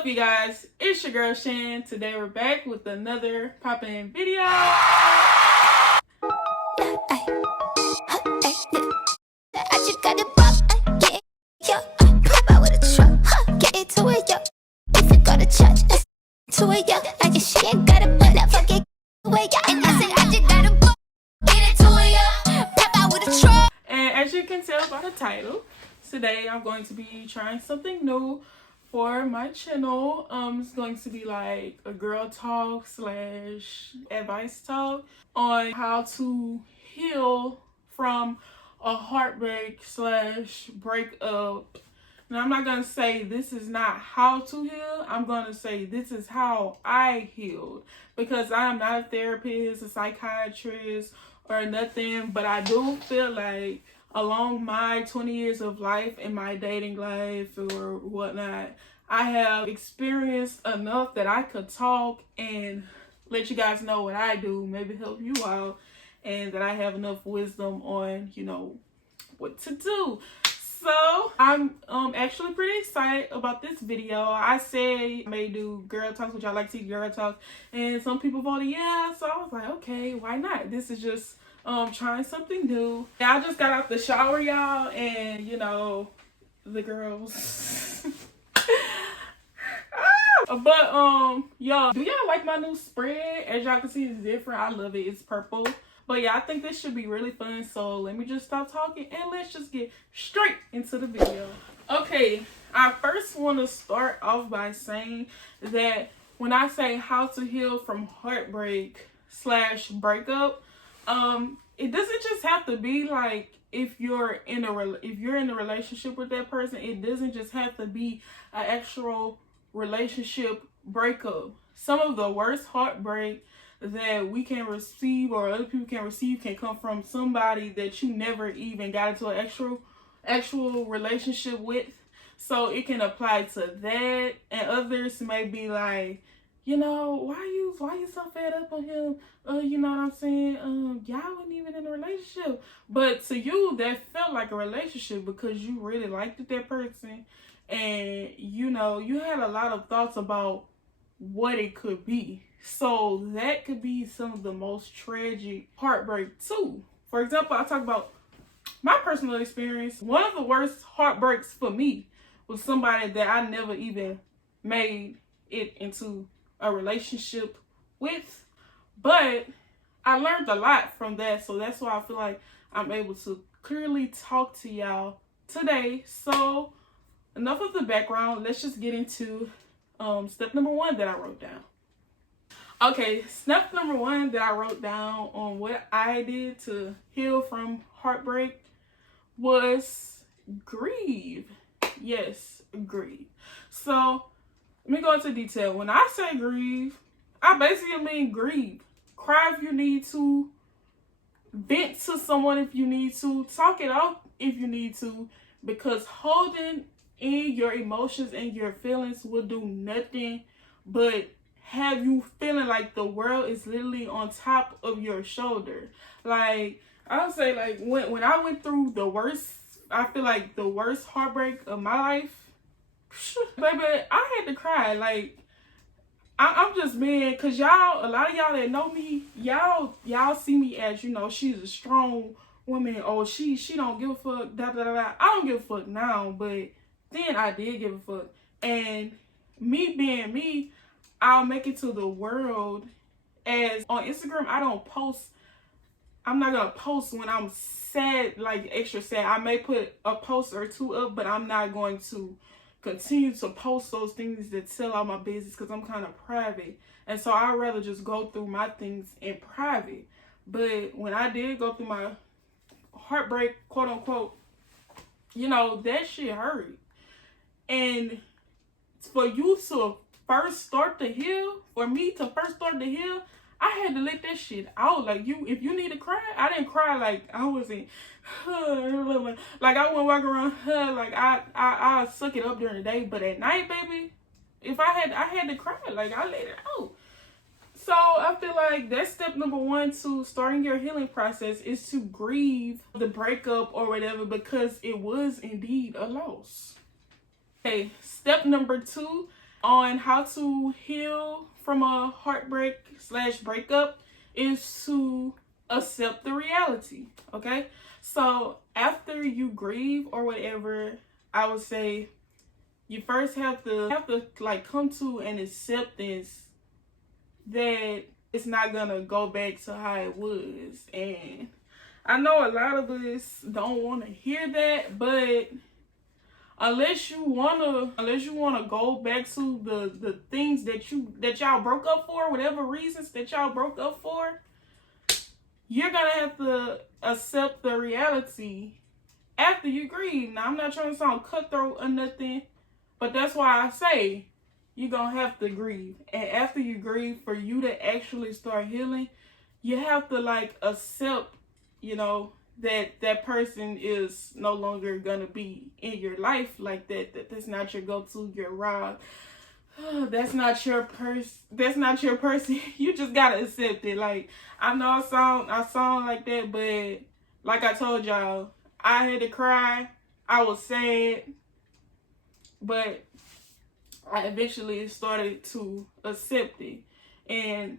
up, you guys? It's your girl Shan. Today we're back with another poppin' video. And as you can tell by the title, today I'm going to be trying something new for my channel. It's going to be like a girl talk / advice talk on how to heal from a heartbreak / breakup. Now, I'm not going to say this is not how to heal. I'm going to say this is how I healed, because I am not a therapist, a psychiatrist, or nothing, but I do feel like along my 20 years of life and my dating life or whatnot, I have experienced enough that I could talk and let you guys know what I do, maybe help you out, and that I have enough wisdom on, what to do. So I'm actually pretty excited about this video. I say I may do girl talks, which I like to see girl talks, and some people voted yeah, so I was like, okay, why not? This is just trying something new. I just got out the shower, y'all, and the girls but y'all, do y'all like my new spread? As y'all can see, it's different. I love it. It's purple. But yeah, I think this should be really fun. So let me just stop talking and let's just get straight into the video. Okay, I first want to start off by saying that when I say how to heal from heartbreak / breakup, it doesn't just have to be like if you're in a relationship with that person. It doesn't just have to be an actual relationship breakup. Some of the worst heartbreak that we can receive or other people can receive can come from somebody that you never even got into an actual relationship with. So it can apply to that, and others may be like, why you so fed up on him? You know what I'm saying? Y'all wasn't even in a relationship. But to you, that felt like a relationship because you really liked that person, and you had a lot of thoughts about what it could be. So that could be some of the most tragic heartbreak too. For example, I talk about my personal experience. One of the worst heartbreaks for me was somebody that I never even made it into a relationship with. But I learned a lot from that. So that's why I feel like I'm able to clearly talk to y'all today. So enough of the background. Let's just get into step number 1 that I wrote down. Okay, step number 1 that I wrote down on what I did to heal from heartbreak was grieve. Yes, grieve. So let me go into detail. When I say grieve, I basically mean grieve. Cry if you need to, vent to someone if you need to, talk it out if you need to, because holding in your emotions and your feelings will do nothing but have you feeling like the world is literally on top of your shoulder. Like, I would say, like, when I went through the worst, I feel like the worst heartbreak of my life, baby, I had to cry. Like, I'm just being, because y'all, a lot of y'all that know me, y'all see me as, she's a strong woman, or she don't give a fuck, da da da da. I don't give a fuck now, but then I did give a fuck. And me being me, I'll make it to the world as on Instagram. I'm not gonna post when I'm sad, like extra sad. I may put a post or 2 up, but I'm not going to continue to post those things that tell all my business, because I'm kind of private. And so I'd rather just go through my things in private. But when I did go through my heartbreak, quote unquote, that shit hurt. And for you to first start to heal, for me to first start to heal, I had to let that shit out. Like, if you need to cry, I didn't cry like I wasn't like I wouldn't walk around like I suck it up during the day, but at night, baby, if I had to cry, like I let it out. So I feel like that's step number 1 to starting your healing process, is to grieve the breakup or whatever, because it was indeed a loss. Okay, step number 2 on how to heal from a heartbreak / breakup is to accept the reality. Okay, so after you grieve or whatever, I would say you first have to like come to an acceptance that it's not gonna go back to how it was. And I know a lot of us don't want to hear that, but unless you wanna go back to the things that y'all broke up for, whatever reasons that y'all broke up for, you're gonna have to accept the reality after you grieve. Now, I'm not trying to sound cutthroat or nothing, but that's why I say you're gonna have to grieve. And after you grieve, for you to actually start healing, you have to like accept, that person is no longer gonna be in your life like that. That's not your go-to, your ride. That's not your person. You just gotta accept it. Like, I know I sound like that, but like I told y'all, I had to cry. I was sad, but I eventually started to accept it. And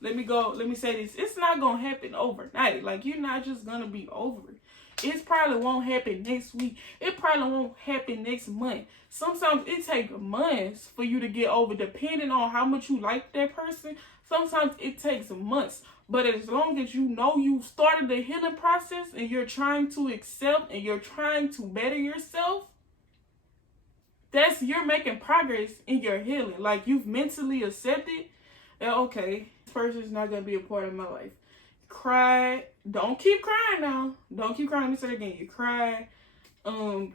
let me say this. It's not going to happen overnight. Like, you're not just going to be over it. It probably won't happen next week. It probably won't happen next month. Sometimes it takes months for you to get over, depending on how much you like that person. Sometimes it takes months. But as long as you know you started the healing process and you're trying to accept and you're trying to better yourself, you're making progress in your healing. Like, you've mentally accepted that, okay, this person is not going to be a part of my life. Cry. Don't keep crying now. Don't keep crying. Let me say it again. You cry,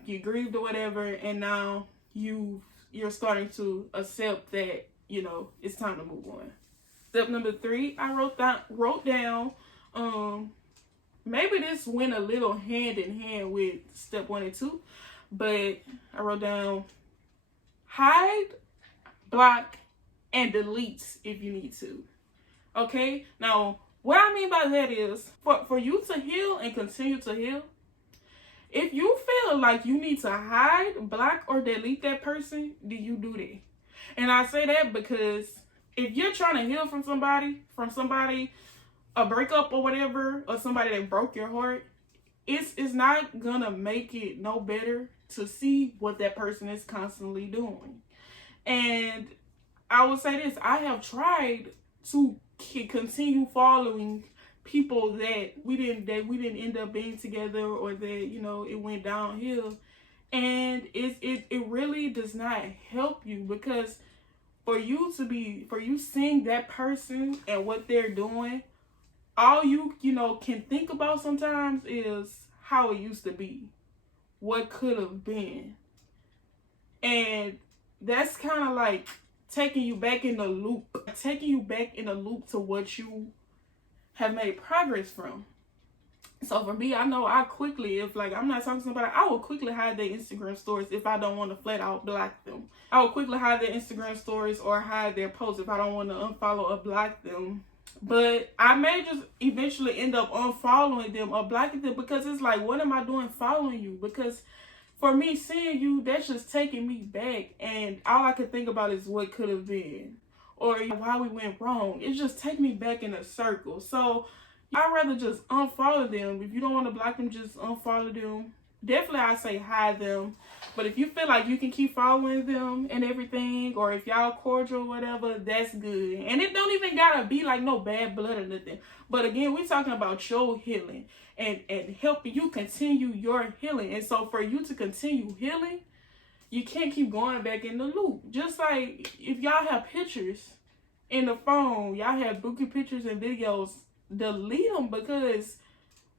you grieved or whatever, and now you're starting to accept that, it's time to move on. Step number 3, I wrote down, maybe this went a little hand in hand with step 1 and 2, but I wrote down hide, block, and delete if you need to. Okay? Now, what I mean by that is, for you to heal and continue to heal, if you feel like you need to hide, block, or delete that person, do you do that? And I say that because if you're trying to heal from somebody, a breakup or whatever, or somebody that broke your heart, it's not gonna make it no better to see what that person is constantly doing. And I would say this, I have tried to continue following people that we didn't end up being together, or that, it went downhill. And it really does not help you, because for you seeing that person and what they're doing, all you can think about sometimes is how it used to be, what could have been. And that's kind of like taking you back in the loop to what you have made progress from. So for me, I know if I'm not talking to somebody, I will quickly hide their Instagram stories if I don't want to flat out block them. I will quickly hide their Instagram stories or hide their posts if I don't want to unfollow or block them. But I may just eventually end up unfollowing them or blocking them, because it's like, what am I doing following you? Because for me, seeing you, that's just taking me back, and all I can think about is what could have been, or why we went wrong. It just takes me back in a circle. So I'd rather just unfollow them. If you don't want to block them, just unfollow them. Definitely, I say hide them. But if you feel like you can keep following them and everything, or if y'all cordial or whatever, that's good. And it don't even gotta be like no bad blood or nothing. But again, we're talking about your healing and helping you continue your healing. And so for you to continue healing, you can't keep going back in the loop. Just like if y'all have pictures in the phone, y'all have bookie pictures and videos, delete them, because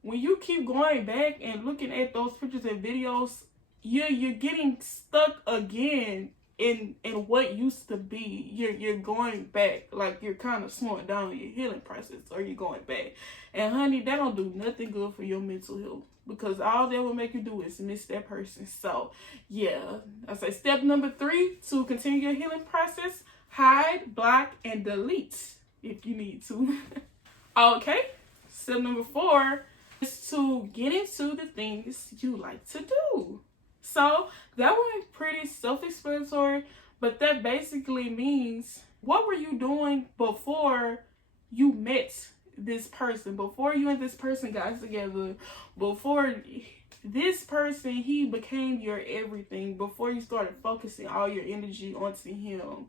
when you keep going back and looking at those pictures and videos, you're getting stuck again in what used to be. You're going back, like you're kind of slowing down your healing process, or you're going back. And honey, that don't do nothing good for your mental health, because all that will make you do is miss that person. So yeah, I say step number 3 to continue your healing process: hide, block, and delete if you need to. Okay, step number 4 is to get into the things you like to do. So that one pretty self-explanatory, But that basically means, what were you doing before you met this person, before you and this person got together, before this person, he became your everything, before you started focusing all your energy onto him?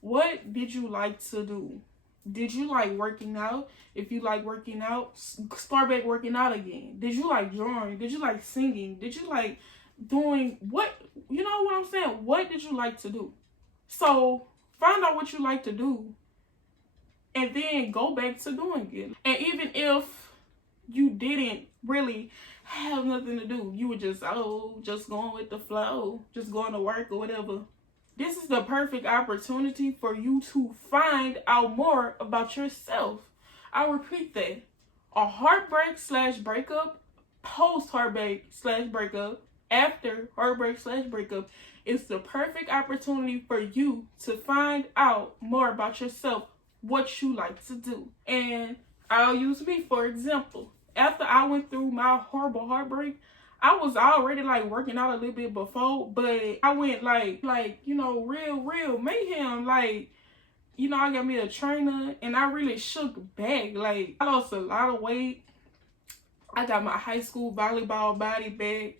What did you like to do? Did you like working out? If you like working out, start back working out again. Did you like drawing? Did you like singing? Did you like doing what? You know what I'm saying? What did you like to do? So find out what you like to do and then go back to doing it. And even if you didn't really have nothing to do, you were just going with the flow, just going to work or whatever, this is the perfect opportunity for you to find out more about yourself. I repeat that. A heartbreak / breakup, post heartbreak / breakup, after heartbreak / breakup is the perfect opportunity for you to find out more about yourself, what you like to do. And I'll use me for example. After I went through my horrible heartbreak, I was already like working out a little bit before, but I went like real mayhem. Like, I got me a trainer and I really shook back. Like, I lost a lot of weight. I got my high school volleyball body back.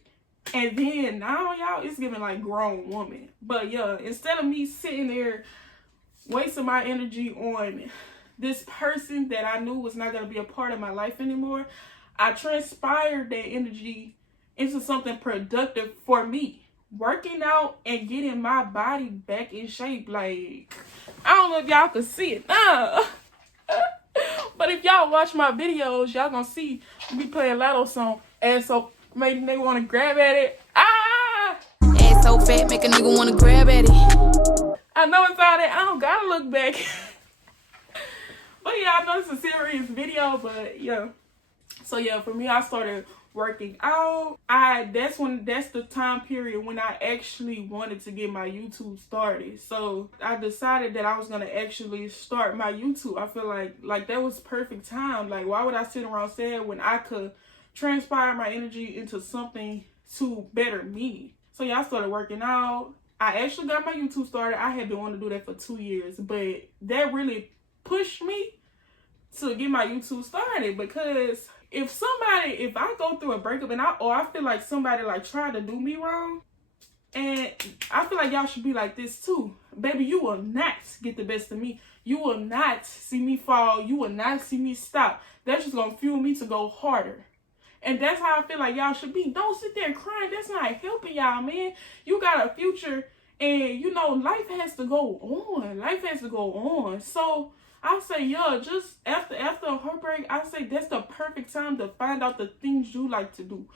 And then now, y'all, it's giving like grown woman. But yeah, instead of me sitting there wasting my energy on this person that I knew was not going to be a part of my life anymore, I transpired that energy into something productive for me. Working out and getting my body back in shape. Like, I don't know if y'all can see it now. But if y'all watch my videos, y'all gonna see me playing Lotto song. And so maybe they want to grab at it. Ass so fat, make a nigga want to grab at it. I know it's all that. I don't gotta look back. But yeah, I know it's a serious video, but yeah. So yeah, for me, I started working out. That's the time period when I actually wanted to get my YouTube started. So I decided that I was gonna actually start my YouTube. I feel like that was perfect time. Like, why would I sit around sad when I could transpire my energy into something to better me? So yeah, I started working out. I actually got my YouTube started. I had been wanting to do that for 2 years, but that really pushed me to get my YouTube started, because if I go through a breakup and I feel like somebody like tried to do me wrong, and I feel like y'all should be like this too. Baby, you will not get the best of me. You will not see me fall. You will not see me stop. That's just gonna fuel me to go harder. And that's how I feel like y'all should be. Don't sit there crying. That's not helping y'all, man. You got a future, and life has to go on. Life has to go on. So I say, just after a heartbreak, I say that's the perfect time to find out the things you like to do.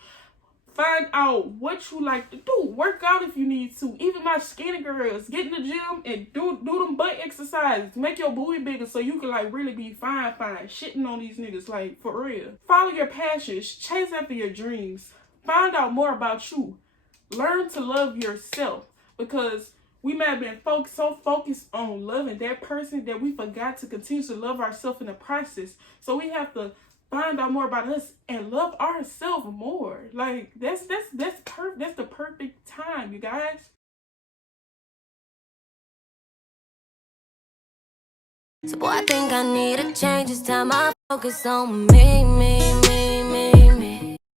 Find out what you like to do. Work out if you need to. Even my skinny girls, get in the gym and do them butt exercises. Make your booty bigger so you can like really be fine. Shitting on these niggas, like, for real. Follow your passions. Chase after your dreams. Find out more about you. Learn to love yourself, because we might have been so focused on loving that person that we forgot to continue to love ourselves in the process. So we have to find out more about us and love ourselves more. Like, that's the perfect time, you guys. So boy, I think I need a change. This time I focus on me.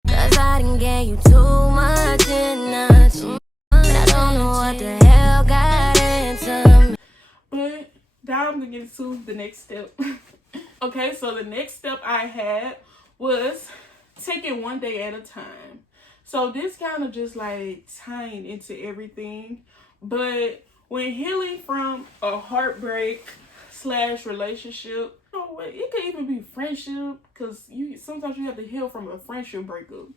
Cause I done gave you too much energy, but I don't know what the hell got into me. But now I'm gonna get to the next step. Okay, so the next step I had was take it one day at a time. So this kind of just like tying into everything. But when healing from a heartbreak / relationship, it could even be friendship, because sometimes you have to heal from a friendship breakup.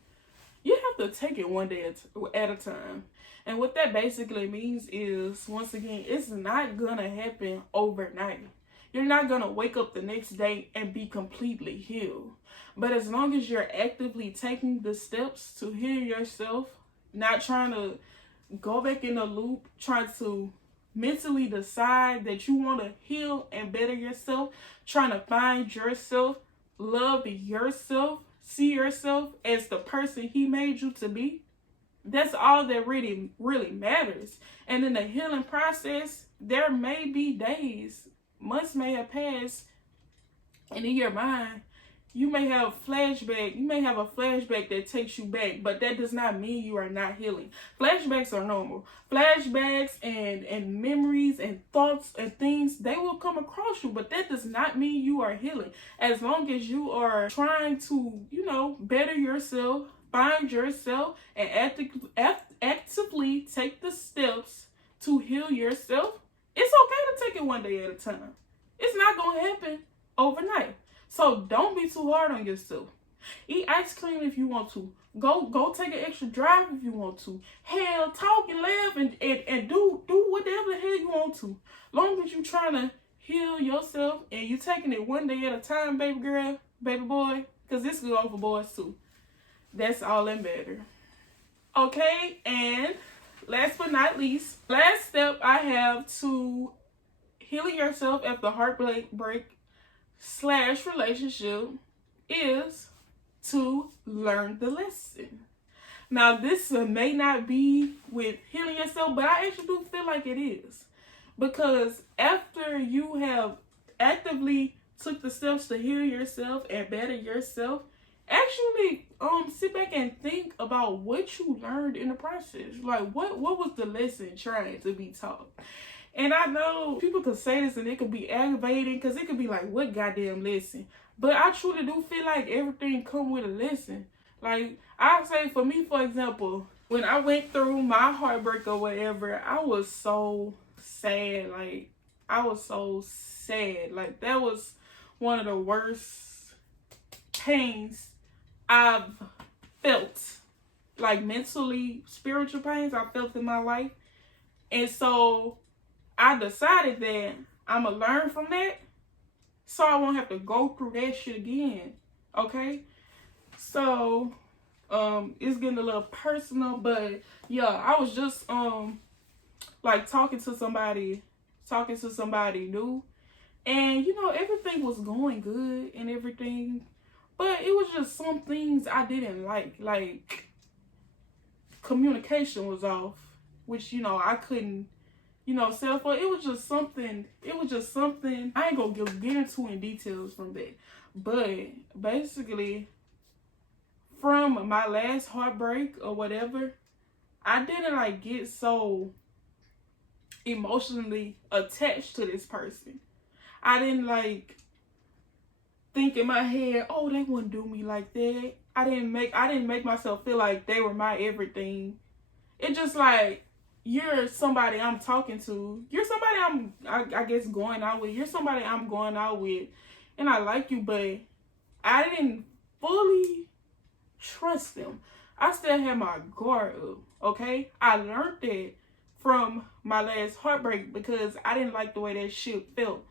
You have to take it one day at a time. And what that basically means is, once again, it's not gonna happen overnight. You're not gonna wake up the next day and be completely healed. But as long as you're actively taking the steps to heal yourself, not trying to go back in the loop, trying to mentally decide that you want to heal and better yourself, trying to find yourself, love yourself, see yourself as the person he made you to be, That's all that really matters. And in the healing process, there may be days, months may have passed, and in your mind, you may have a flashback that takes you back, but that does not mean you are not healing. Flashbacks are normal. Flashbacks and memories and thoughts and things, they will come across you, but that does not mean you are healing. As long as you are trying to, better yourself, find yourself, and actively take the steps to heal yourself, it's okay to take it one day at a time. It's not going to happen overnight. So don't be too hard on yourself. Eat ice cream if you want to. Go take an extra drive if you want to. Hell, talk and laugh and do whatever the hell you want to. Long as you trying to heal yourself and you taking it one day at a time, baby girl, baby boy, because this goes for boys too. That's all that matters. Okay, and last but not least, last step I have to healing yourself after heartbreak / relationship is to learn the lesson. Now, this may not be with healing yourself, but I actually do feel like it is. Because after you have actively took the steps to heal yourself and better yourself, actually sit back and think about what you learned in the process. Like, what was the lesson trying to be taught? And I know people could say this and it could be aggravating because it could be like, what goddamn lesson? But I truly do feel like everything come with a lesson. Like, I say for me, for example, when I went through my heartbreak or whatever, I was so sad. Like, I was so sad. Like, that was one of the worst pains I've felt. Like, mentally, spiritual pains I felt in my life. And so I decided that I'm going to learn from that so I won't have to go through that shit again. Okay? So, it's getting a little personal, but yeah, I was just, like talking to somebody new, and everything was going good and everything, but it was just some things I didn't like communication was off, which, I couldn't, settle for. It was just something, I ain't gonna get into in details from that, but basically, from my last heartbreak or whatever, I didn't get so emotionally attached to this person. I didn't think in my head, oh, they wouldn't do me like that. I didn't make myself feel like they were my everything. It's just like, you're somebody I'm talking to. You're somebody I guess going out with. You're somebody I'm going out with, and I like you, but I didn't fully trust them. I still had my guard up, okay? I learned that from my last heartbreak because I didn't like the way that shit felt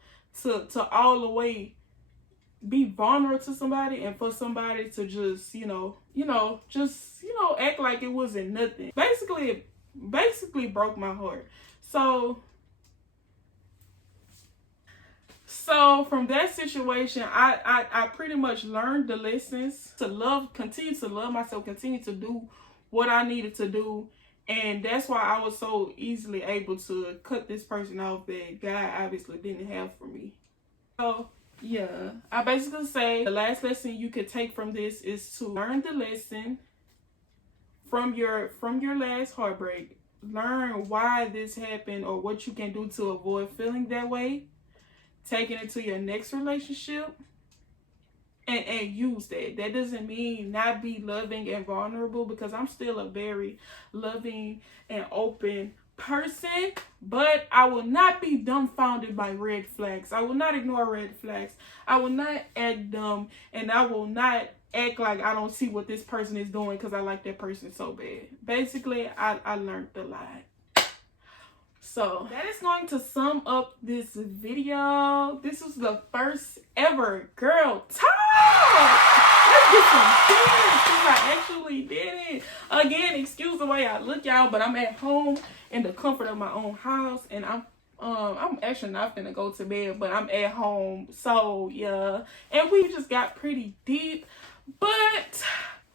to all the way be vulnerable to somebody and for somebody to just, act like it wasn't nothing. Basically broke my heart. So from that situation, I pretty much learned the lessons to continue to love myself, continue to do what I needed to do. And that's why I was so easily able to cut this person off that God obviously didn't have for me. So yeah, I basically say the last lesson you could take from this is to learn the lesson from your last heartbreak. Learn why this happened or what you can do to avoid feeling that way. Taking it to your next relationship and use that. That doesn't mean not be loving and vulnerable, because I'm still a very loving and open person, but I will not be dumbfounded by red flags. I will not ignore red flags. I will not act dumb, and I will not act like I don't see what this person is doing because I like that person so bad. Basically, I learned a lot. So that is going to sum up this video. This was the first ever girl talk. Let's get some cheers since I actually did it. Again, excuse the way I look, y'all, but I'm at home in the comfort of my own house, and I'm actually not gonna go to bed, but I'm at home. So yeah, and we just got pretty deep, but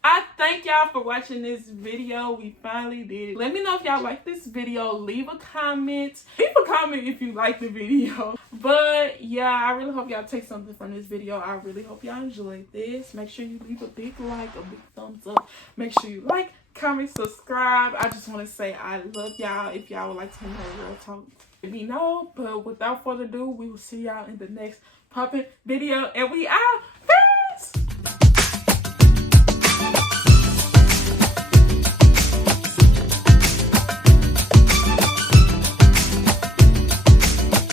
I thank y'all for watching this video. We finally did it. Let me know if y'all like this video. Leave a comment. Leave a comment if you like the video. But yeah, I really hope y'all take something from this video. I really hope y'all enjoyed this. Make sure you leave a big like, a big thumbs up. Make sure you like, comment, subscribe. I just want to say I love y'all. If y'all would like to hear more real talk, let me know. But without further ado, we will see y'all in the next poppin' video. And we out.